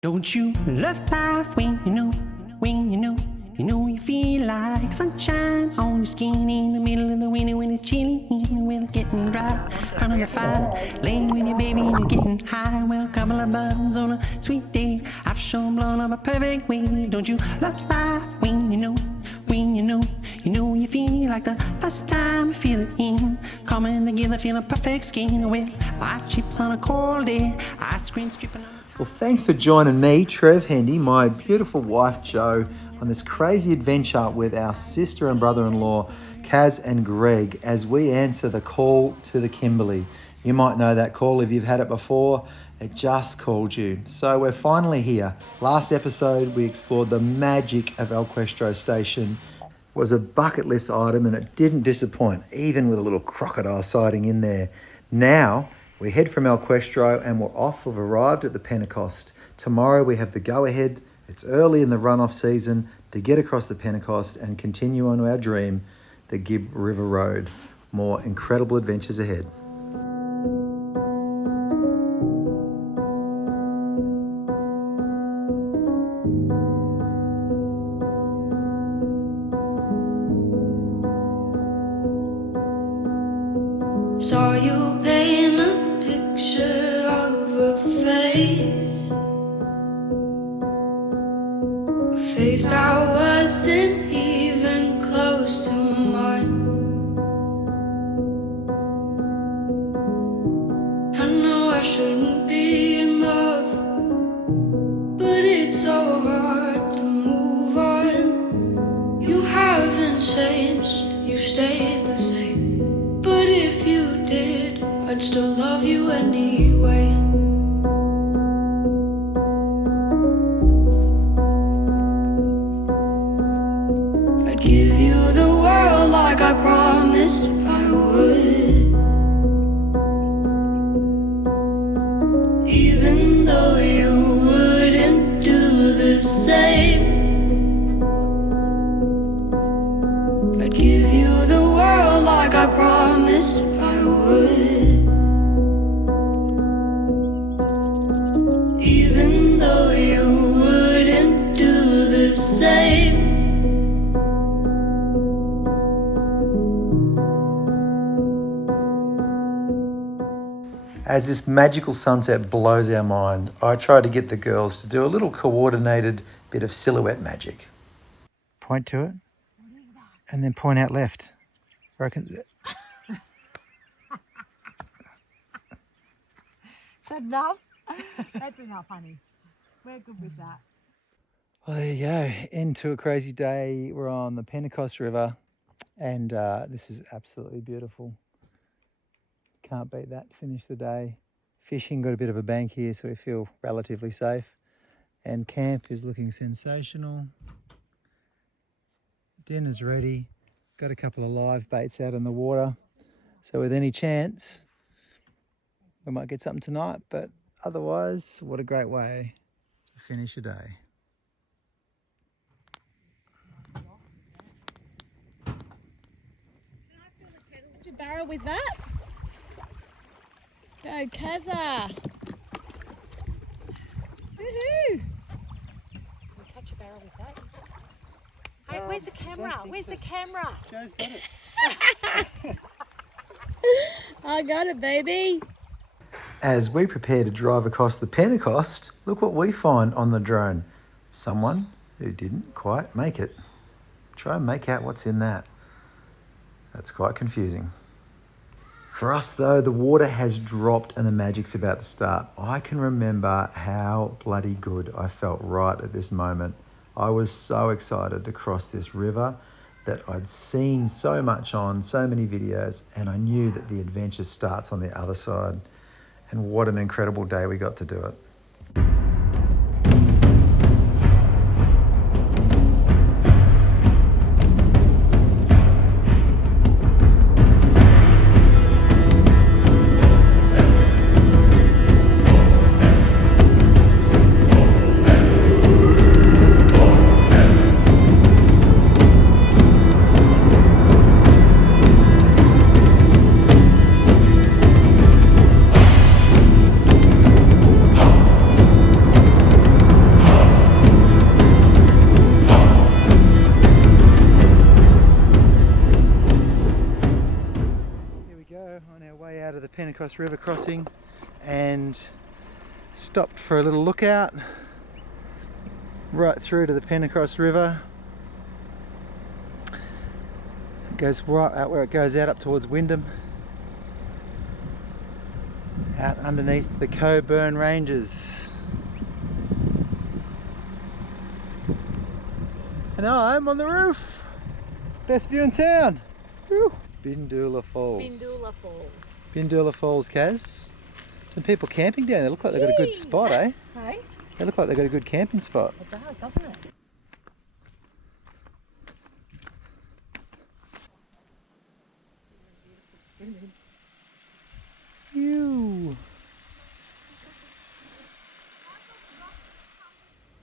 Don't you love life when you feel like sunshine on your skin in the middle of the winter when it's chilly, when it's getting dry, in front of your fire, laying with your baby and you're getting high. Well, a couple of buttons on a sweet day, I've sure blown up a perfect way. Don't you love life when you you feel like the first time you feel it in, coming together, feel a perfect skin, with white chips on a cold day, ice cream stripping on. Well, thanks for joining me, Trev Hendy, my beautiful wife Jo, on this crazy adventure with our sister and brother-in-law, Kaz and Greg, as we answer the call to the Kimberley. You might know that call if you've had it before. It just called you. So we're finally here. Last episode, we explored the magic of El Questro Station. It was a bucket list item and it didn't disappoint, even with a little crocodile sighting in there. Now, we head from El Questro and we're off. We've arrived at the Pentecost. Tomorrow we have the go-ahead. It's early in the runoff season to get across the Pentecost and continue on to our dream, the Gibb River Road. More incredible adventures ahead. Saw you paint a picture of a face, a face that wasn't even close to mine. I know I shouldn't be in love, but it's so hard to move on. You haven't changed, you stayed the same. But if you did, I'd still love you anyway. I'd give you the world like I promised I would, even though you wouldn't do the same. I'd give you the world like I promised I would, even though you wouldn't do the same. As this magical sunset blows our mind, I try to get the girls to do a little coordinated bit of silhouette magic. Point to it, and then point out left. I reckon. Is that enough? That's enough, honey. We're good with that. Well, there you go. Into a crazy day. We're on the Pentecost River, and this is absolutely beautiful. Can't beat that. Finish the day. Fishing, got a bit of a bank here, so we feel relatively safe. And camp is looking sensational. Dinner's ready. Got a couple of live baits out in the water. So with any chance, we might get something tonight, but otherwise, what a great way to finish a day. Did you barrel with that? Go, Kazza! Woohoo! Can you catch a barrel with that? Hey, where's the camera? Where's the camera? Joe's got it. I got it, baby. As we prepare to drive across the Pentecost, look what we find on the drone. Someone who didn't quite make it. Try and make out what's in that. That's quite confusing. For us though, the water has dropped and the magic's about to start. I can remember how bloody good I felt right at this moment. I was so excited to cross this river that I'd seen so much on, so many videos, and I knew that the adventure starts on the other side. And what an incredible day we got to do it. Pentecost River crossing and stopped for a little lookout right through to the Pentecost River. It goes right out where it goes out up towards Wyndham, out underneath the Coburn Ranges. And I'm on the roof. Best view in town. Woo. Bindula Falls. Bindula Falls. Bindula Falls, Kaz. Some people camping down there. Look like they've got a good spot, eh? Hey? They look like they've got a good camping spot. It does, doesn't it? Ew.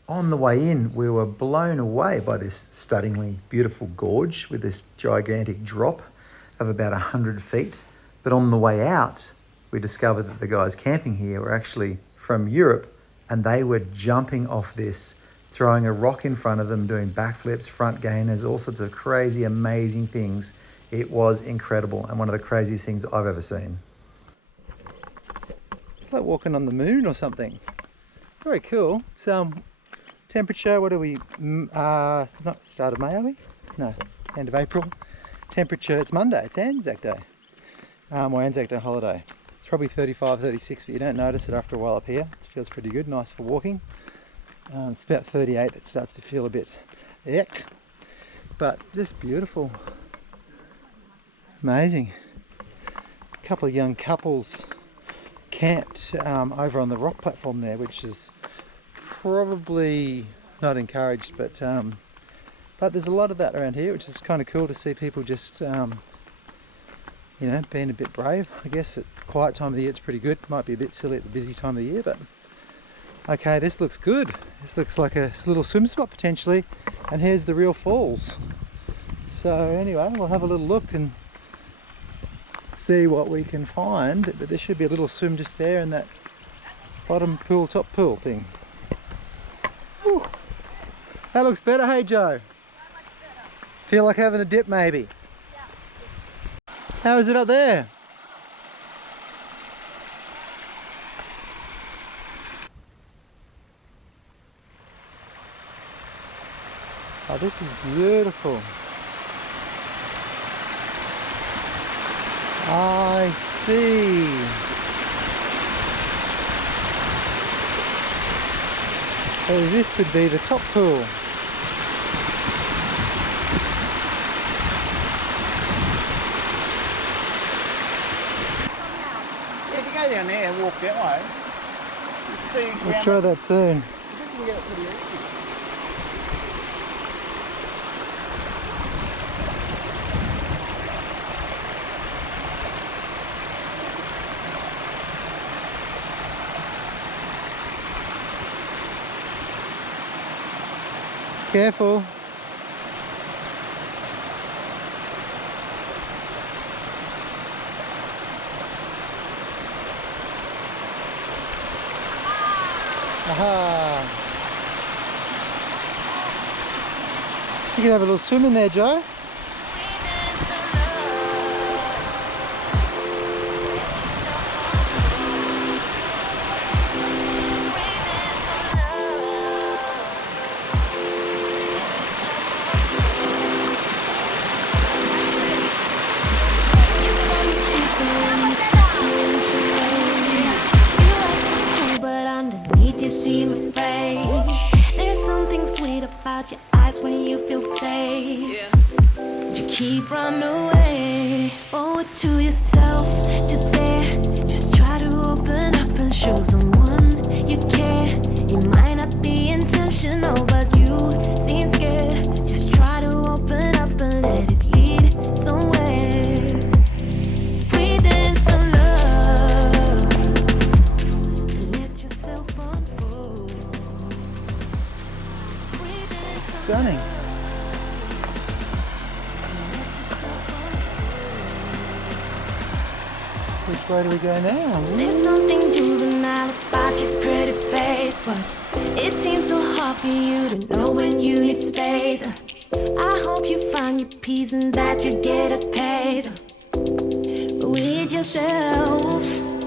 On the way in, we were blown away by this stunningly beautiful gorge with this gigantic drop of about 100 feet. But on the way out, we discovered that the guys camping here were actually from Europe, and they were jumping off this, throwing a rock in front of them, doing backflips, front gainers, all sorts of crazy, amazing things. It was incredible and one of the craziest things I've ever seen. It's like walking on the moon or something. Very cool. It's temperature, what are we, not start of May, are we? No, end of April. Temperature, it's Monday, it's Anzac Day. Or Anzac Day holiday. It's probably 35, 36, but you don't notice it after a while up here. It feels pretty good, nice for walking. It's about 38 that starts to feel a bit ick, but just beautiful. Amazing. A couple of young couples camped over on the rock platform there, which is probably not encouraged, but there's a lot of that around here, which is kind of cool to see people just you know, being a bit brave. I guess at quiet time of the year it's pretty good. Might be a bit silly at the busy time of the year, but okay, this looks good. This looks like a little swim spot potentially, and here's the real falls. So anyway, we'll have a little look and see what we can find, but there should be a little swim just there in that bottom pool, top pool thing. Whew. That looks better, hey Joe? Feel like having a dip maybe? How is it up there? Oh, this is beautiful. I see. So this would be the top pool. Down there and walk that way. We'll try that soon. Careful. Aha! You can have a little swim in there, Joe. You seem fake. There's something sweet about your eyes when you feel safe. But you keep running away. Owe it to yourself to dare. Just try to open up and show someone you care. It might not be intentional, but you seem scared. Just try to open up and let it lead somewhere. Breathe in some love and let yourself unfold. Breathe in some Stunning. Which way do we go now? There's something juvenile about your pretty face, but it seems so hard for you to know when you need space. I hope you find your peace and that you get a taste with yourself.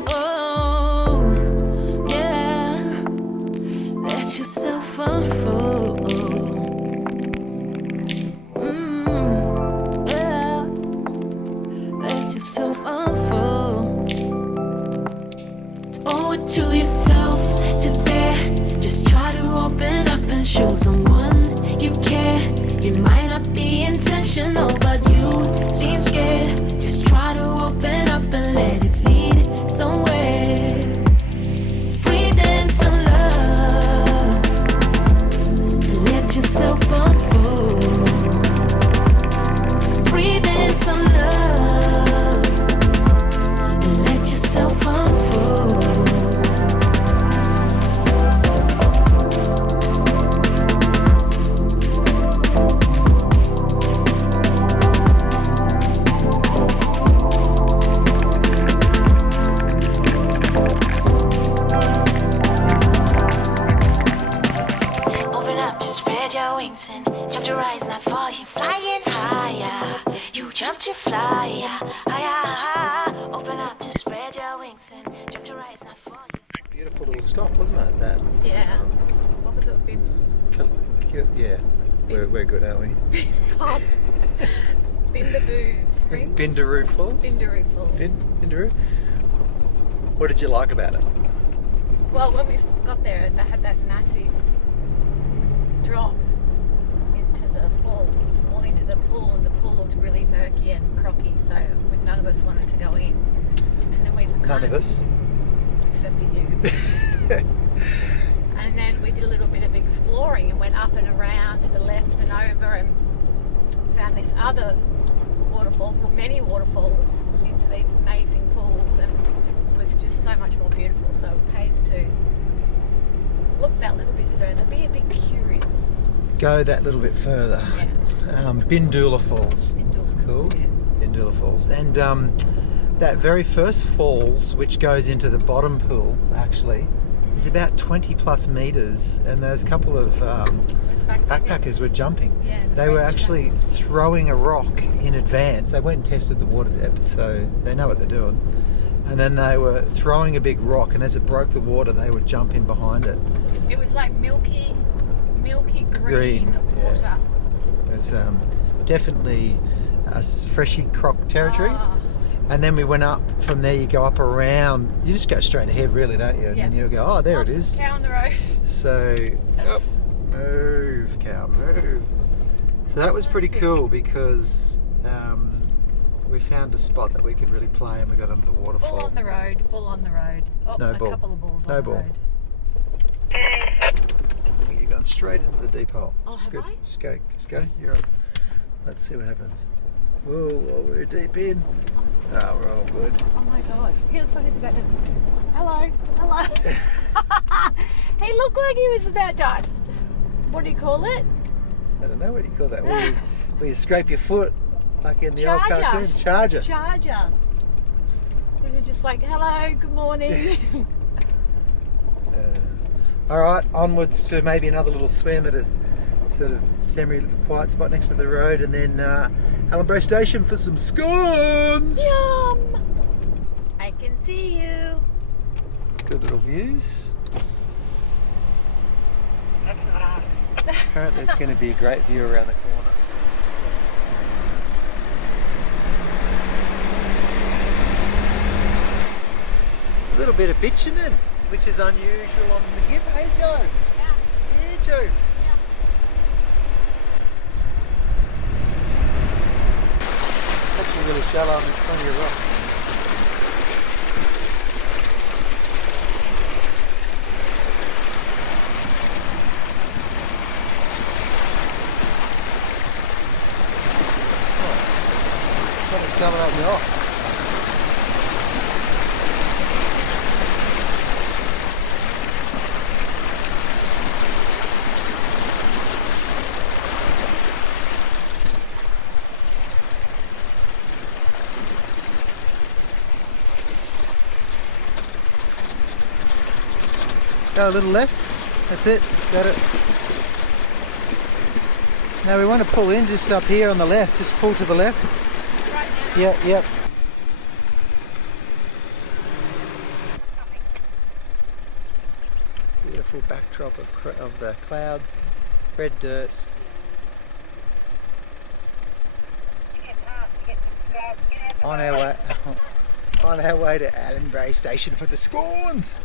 wings and jump to rise, not fall. You flying higher. You jump to fly higher. Open up to spread your wings and jump to rise, not fall. Beautiful little stop, wasn't it? That. Yeah. What was it? Yeah. We're good, aren't we? Pop. Bindaboo Springs. Bindaroo Falls. Bindaroo Falls. Bindaroo. What did you like about it? Well, when we got there, they had that massive drop into the falls, or into the pool, and the pool looked really murky and crocky, so none of us wanted to go in. And then we None of us? Except for you. And then we did a little bit of exploring and went up and around to the left and over and found this other waterfalls, well, many waterfalls into these amazing pools, and it was just so much more beautiful. So it pays to look that little bit further, be a bit curious. Go that little bit further. Yeah. Bindoola Falls. Bindoola Cool. Yeah. Bindoola Falls. And that very first falls, which goes into the bottom pool, actually, is about 20 plus metres, and there's a couple of backpackers were jumping. Yeah, they were actually throwing a rock in advance. They went and tested the water depth, so they know what they're doing. And then they were throwing a big rock, and as it broke the water, they would jump in behind it. It was like milky green water. Yeah. It was definitely a freshy croc territory. And then we went up from there. You go up around. You just go straight ahead, really, don't you? And then you'll go, oh, there it is. Cow on the road. So, move, cow, move. So that was pretty cool because we found a spot that we could really play, and we got onto the waterfall. Bull on the road. Bull on the road. Oh, No ball. A couple of bulls No on ball. the road. You're going straight into the deep hole. Oh, It's have good. I? Just go. You're up. Let's see what happens. Whoa, we're deep in. Oh, we're all good. Oh my god. He looks like he's about to... Hello. He looked like he was about to... What do you call it? I don't know what you call that. Where you scrape your foot, like in the old cartoon. Charger. He was just like, hello, good morning. All right, onwards to maybe another little swim at a sort of semi-quiet spot next to the road, and then Allenbury Station for some scones. Yum! I can see you. Good little views. Apparently it's going to be a great view around the corner. A little bit of bitumen, which is unusual on the Gibb. Hey Joe? Yeah, Joe. It's actually really shallow and there's plenty of rocks. Something up me off. Go a little left. That's it. Got it. Now we want to pull in just up here on the left. Just pull to the left. Yep. Beautiful backdrop of the clouds, red dirt. On our way to Allenbury Station for the scones.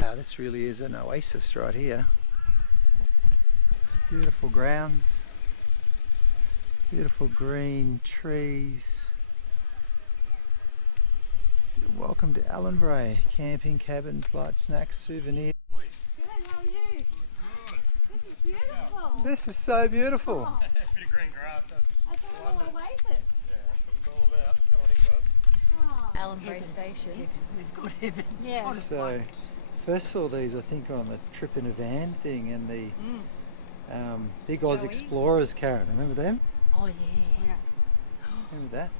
Now this really is an oasis right here. Beautiful grounds, beautiful green trees. Welcome to Allenbury. Camping, cabins, light snacks, souvenirs. Good, how are you? This is beautiful. This is so beautiful. Oh. Bit of green grass. I thought it was oasis. Yeah, it's all about. Come on in, guys. Oh. Allenbury Station. We've got heaven. Yeah. So, first saw these, I think, on the trip in a van thing, and the Big Oz Joey? Explorers, Karen. Remember them? Oh yeah. Remember that?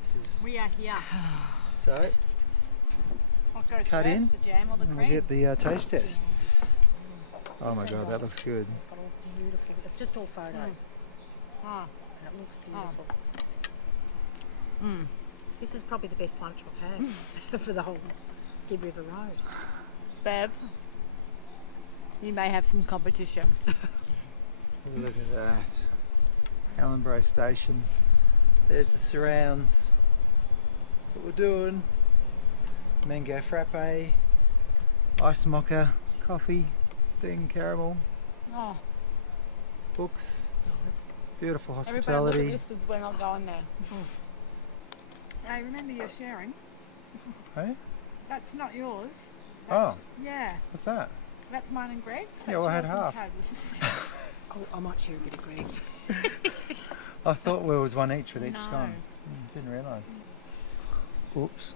This is We are here. so. What goes cut in, first, the jam or the and cream? we'll get the taste test. Oh my god, that looks good. It's got all beautiful. It's just all photos. Oh. And it looks beautiful. This is probably the best lunch I've had for the whole Gibb River Road. Bev, you may have some competition. Look at that. Allenbray Station. There's the surrounds. That's what we're doing. Mango frappe, ice mocha, coffee, thing, caramel, Oh, books, beautiful everybody look hospitality. at this because we're not going there. Hey, remember you're sharing. Hey? That's not yours. Oh, Yeah, what's that? that's mine and Greg's. Yeah, well, I had That's yours half. and Taz's. Oh, I might share a bit of Greg's. I thought there was one each with each No. scone. Didn't realise. Oops.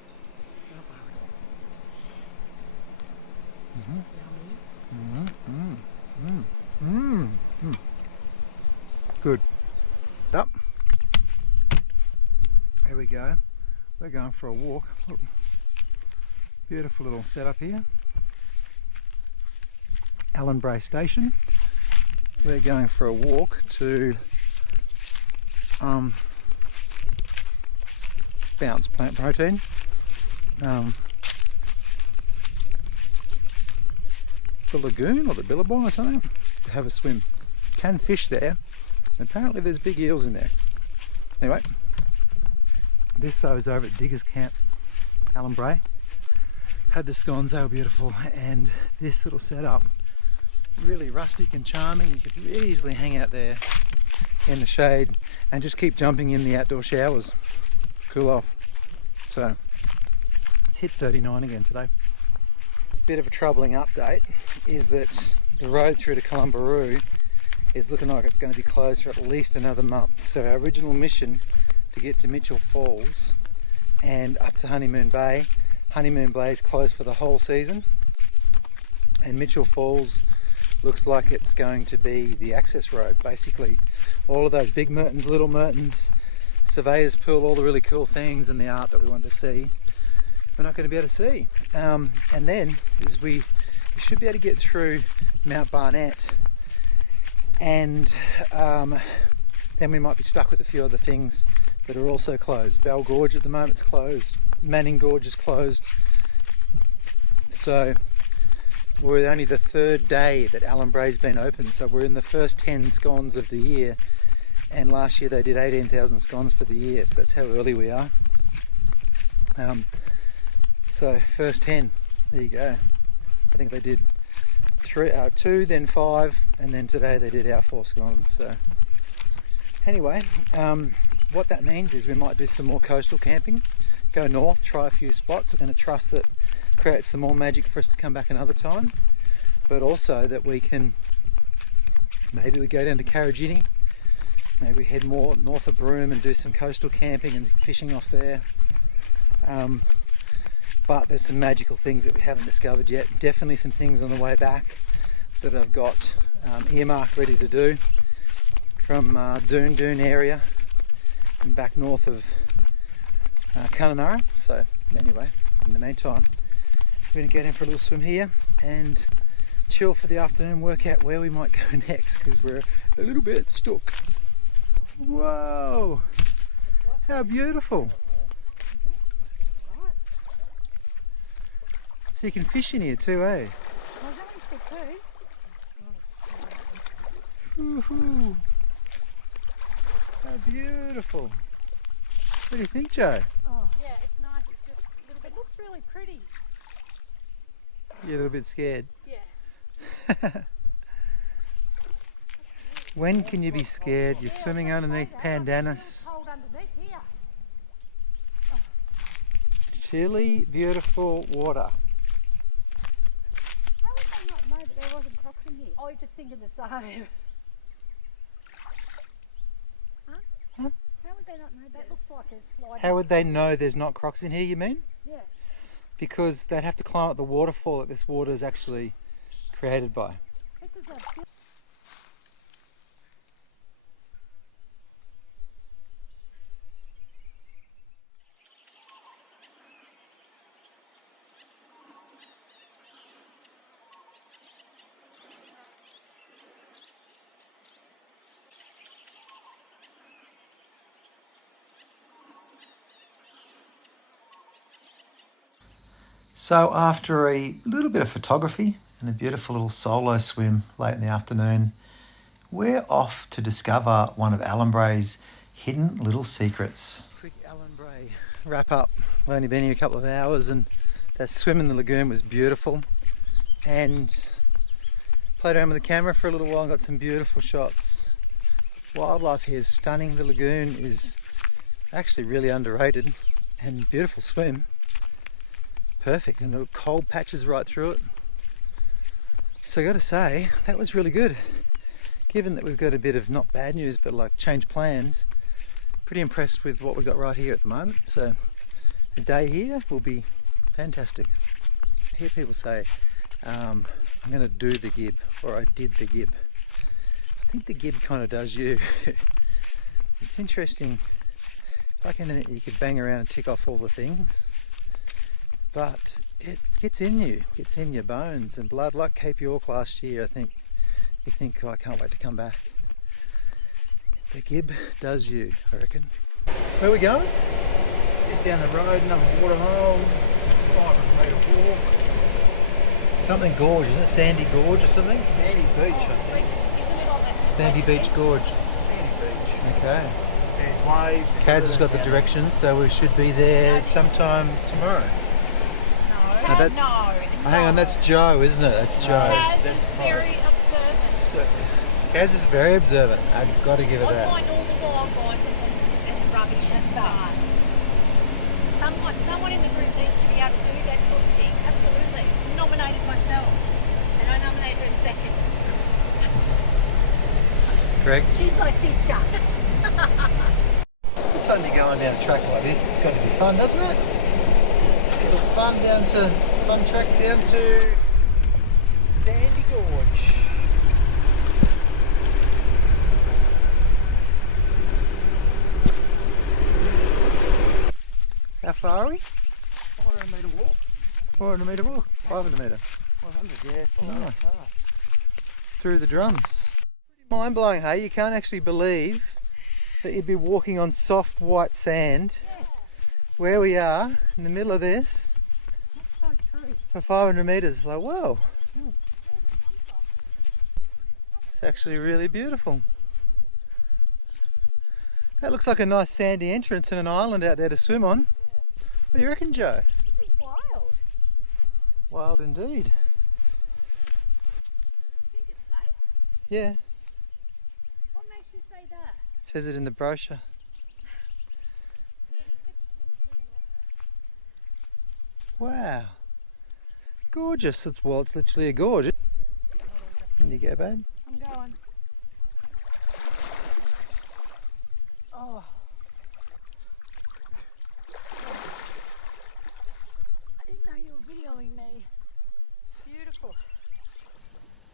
Good. Up. There we go. We're going for a walk. Look. Beautiful little setup here. Allenbray Station. We're going for a walk to Bounce Plant Protein. The lagoon or the billabong or something to have a swim. Can fish there. Apparently there's big eels in there. Anyway, this though is over at Diggers Camp, Allenbray. Had the scones, they were beautiful, and this little setup, really rustic and charming. You could easily hang out there in the shade and just keep jumping in the outdoor showers, cool off. So it's hit 39 again today. Bit of a troubling update is that the road through to Columbaroo is looking like it's going to be closed for at least another month. So our original mission to get to Mitchell Falls and up to Honeymoon Bay is closed for the whole season, and Mitchell Falls looks like it's going to be the access road. Basically all of those big Mertons, little Mertons, Surveyor's Pool, all the really cool things and the art that we want to see, we're not going to be able to see. And then is we should be able to get through Mount Barnett, and then we might be stuck with a few other things that are also closed. Bell Gorge at the moment's closed, Manning Gorge is closed. So we're only the third day that Allenbray's been open, so we're in the first 10 scones of the year, and last year they did 18,000 scones for the year, so that's how early we are. So first 10, there you go. I think they did 2, then 5, and then today they did our 4 scones. So anyway, what that means is we might do some more coastal camping, go north, try a few spots. We're going to trust that creates some more magic for us to come back another time, but also that we can, maybe we go down to Karajini, maybe we head more north of Broome and do some coastal camping and fishing off there. But there's some magical things that we haven't discovered yet. Definitely some things on the way back that I've got earmarked ready to do from Doon area and back north of Kununurra. So anyway, in the meantime, we're going to get in for a little swim here and chill for the afternoon, work out where we might go next, because we're a little bit stuck. Whoa! How beautiful! So you can fish in here too, eh? Well, that one's good too. Woohoo! How beautiful! What do you think, Joe? Yeah, it's nice. It's just a little bit. It looks really pretty. You're a little bit scared. Yeah. When can you be scared? You're swimming underneath pandanus. Cold underneath here. Chilly, beautiful water. How would they not know that there wasn't crocs in here? I was just thinking the same. How would they not know That that? looks like a slide. How would they know there's not crocs in here, you mean? Yeah. Because they'd have to climb up the waterfall that this water is actually created by. This is a So after a little bit of photography and a beautiful little solo swim late in the afternoon, we're off to discover one of Allan Bray's hidden little secrets. Quick Allan Bray wrap up. We've only been here a couple of hours and that swim in the lagoon was beautiful, and played around with the camera for a little while and got some beautiful shots. Wildlife here is stunning. The lagoon is actually really underrated and beautiful swim. Perfect, and little cold patches right through it. So I got to say, that was really good. Given that we've got a bit of not bad news, but like change plans, pretty impressed with what we've got right here at the moment. So a day here will be fantastic. I hear people say, I'm going to do the Gibb, or I did the Gibb. I think the Gibb kind of does you. It's interesting. Like anything, you could bang around and tick off all the things, but it gets in you, gets in your bones and blood. Like Cape York last year, I think you think, oh, I can't wait to come back. The Gibb does you, I reckon. Where are we going? Just down the road, another waterhole, 500 metre walk. Something gorge, isn't it? Sandy Gorge or something? Sandy Beach, I think. Sandy Beach Gorge. Sandy Beach. Okay. There's waves. Kaz has got the directions, so we should be there sometime tomorrow. No, that's, hang on, that's Joe, isn't it? That's Joe. Kaz is very observant. So, Kaz is very observant. I've got to give her I that. find all the wildlife and rubbish and stuff. Someone in the group needs to be able to do that sort of thing. Absolutely. Nominated myself. And I nominate her second. Greg? She's my sister. Every time you're going down a track like this, it's got to be fun, doesn't it? Just get a fun track down to Sandy Gorge. How far are we? 500 metre walk. 400 metre walk? 500 metre. 500, yeah. Nice. Through the drums. Mind blowing, hey? You can't actually believe that you'd be walking on soft white sand where we are in the middle of this for 500 metres. Like, whoa. It's actually really beautiful. That looks like a nice sandy entrance and an island out there to swim on. What do you reckon, Joe? This is wild. Wild indeed. You think it's safe? Yeah, What makes you say that? it says it in the brochure. Wow. Gorgeous. It's literally a gorge. Can you go, babe? I'm going. Oh. I didn't know you were videoing me. Beautiful.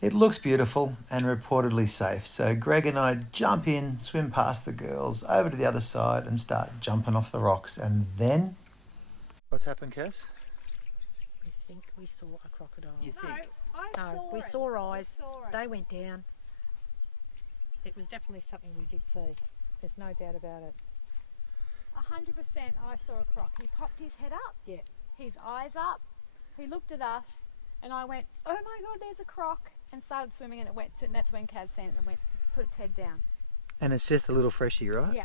It looks beautiful and reportedly safe. So Greg and I jump in, swim past the girls, over to the other side and start jumping off the rocks. And then... What's happened, Cass? We think we saw a crocodile. You No, think? No, we saw eyes. They went down. It was definitely something we did see. There's no doubt about it. 100% I saw a croc. He popped his head up. Yeah. His eyes up. He looked at us and I went, oh my God, there's a croc, and started swimming, and it went to, and that's when Kaz seen it and went, put its head down. And it's just a little freshie, right? Yeah.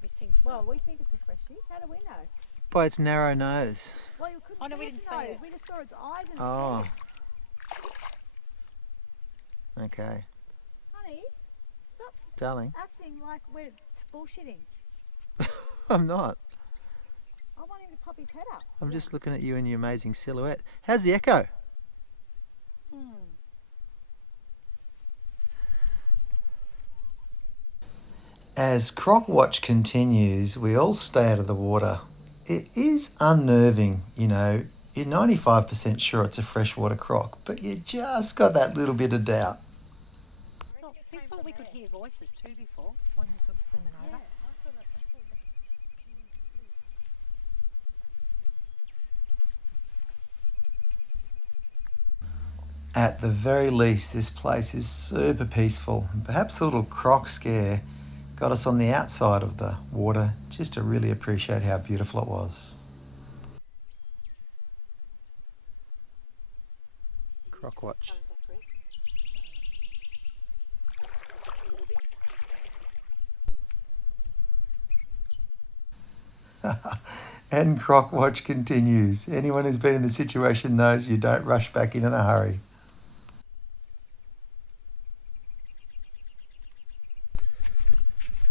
We think so. Well, we think it's a freshie. How do we know? By its narrow nose. Well, you couldn't Oh, no, see we its didn't see nose. it. We just saw its eyes and its Oh. head. Okay. Honey, stop Darling, acting like we're bullshitting. I'm not. I want him to pop his head up. I'm just looking at you and your amazing silhouette. How's the echo? As Croc Watch continues, we all stay out of the water. It is unnerving, you know. You're 95% sure it's a freshwater croc, but you just got that little bit of doubt. We thought we could hear voices too before when he was swimming over. At the very least, this place is super peaceful. Perhaps the little croc scare got us on the outside of the water just to really appreciate how beautiful it was. Croc watch. And Croc watch continues. Anyone who's been in the situation knows you don't rush back in a hurry.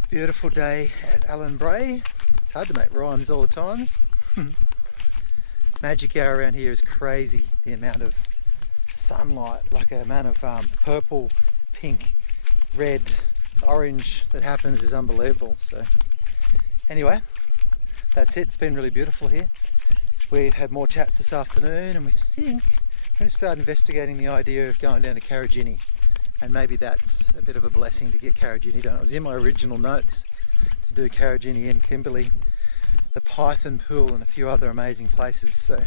Beautiful day at Allan Bray. It's hard to make rhymes all the times. Magic hour around here is crazy. The amount of sunlight, like the amount of purple, pink, red, orange that happens is unbelievable. So anyway, that's it. It's been really beautiful here. We had more chats this afternoon and we think we're going to start investigating the idea of going down to Carragini. And maybe that's a bit of a blessing to get Carragini done. It was in my original notes to do Carragini and Kimberley, the Python Pool and a few other amazing places. So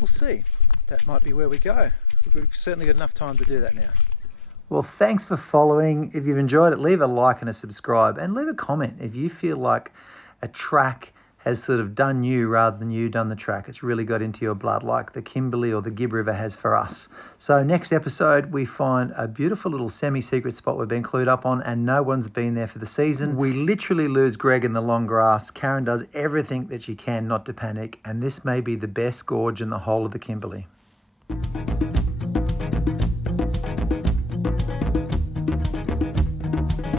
we'll see. That might be where we go. We've certainly got enough time to do that now. Well, thanks for following. If you've enjoyed it, leave a like and a subscribe and leave a comment if you feel like a track has sort of done you rather than you done the track. It's really got into your blood like the Kimberley or the Gibb River has for us. So next episode, we find a beautiful little semi-secret spot we've been clued up on and no one's been there for the season. We literally lose Greg in the long grass. Karen does everything that she can not to panic, and this may be the best gorge in the whole of the Kimberley.